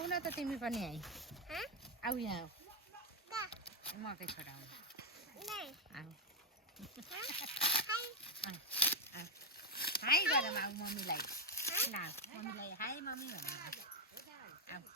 आऊ न त तिमी पनि यहीँ आऊ यहाँ मकै छोडाउनु हाई गरौँ आऊ मम्मीलाई मम्मीलाई हाई मम्मी भनौँ आऊ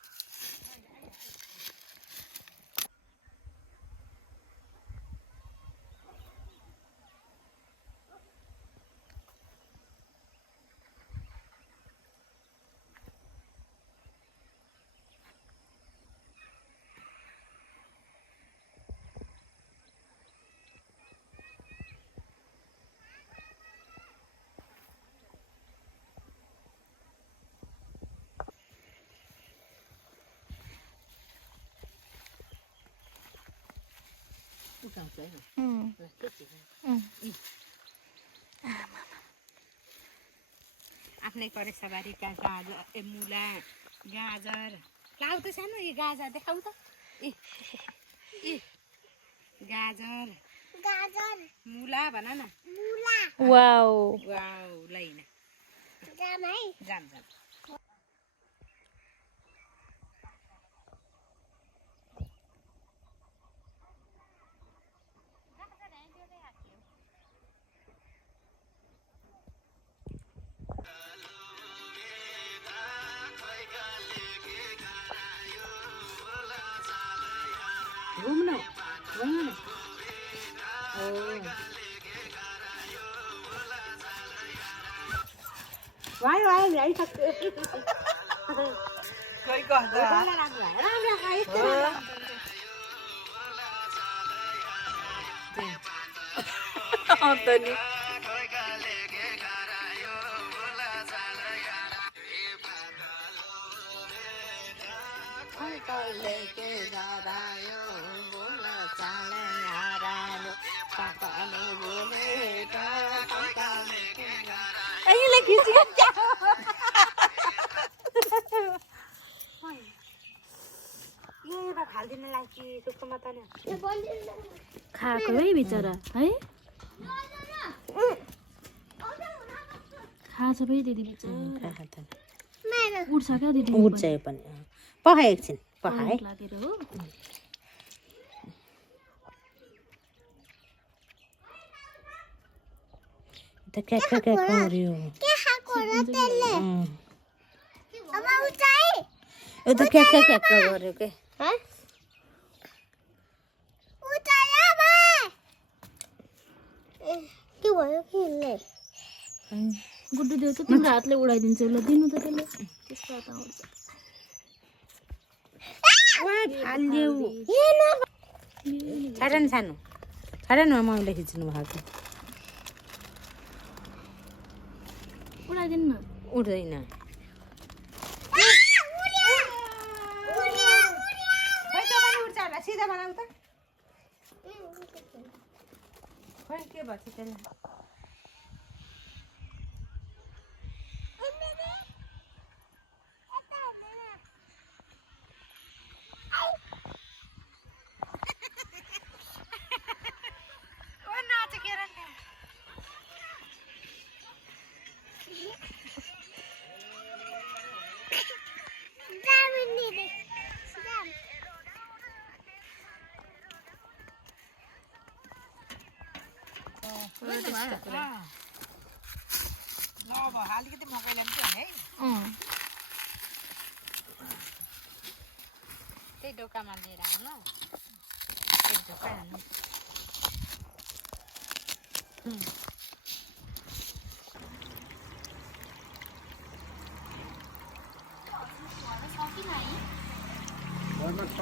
आफ्नै करेसबारीका गाजर मुला गाजर लाउ त सानो यो गाजर देखाउ त गाजर गाजर मुला भन न मुला वाउ वाउ लैन जाम है जाम जाम घुम्न घुम्न वायो वायो ल्याइसक्यो खै कस्तो Anthony. अहिले खिच्यो यो खाल्दिन लाग्छ सुक्खुमा त खाएको है बिचरा है खान्छ पनि दिदी बिचरा उठ्छ क्या दिदी उठ्छ यो पनि पखाए एकछिन पखाए लागेर हो त के गर्यो के खाको र त्यसले अब उचाइ यो त के गर्यो के ह उचाइ भाइ के भयो खेल्ने गुड्डु देऊ त तिम्रो हातले उडाइदिन्छ ल दिनु त त्यसले त्यस्तो त आउँछ वा फाल्यो छाडन सानो छाडन मम्मीले खिच्नु भएको उडाइदिनु न उड्दैन सिधा बनाऊ त खै के भन्छ त्यसलाई अब अलिकति मकै ल्याउँछु है त्यही डोकामा लिएर आउनु एक ढोका हाल्नु घरमा छ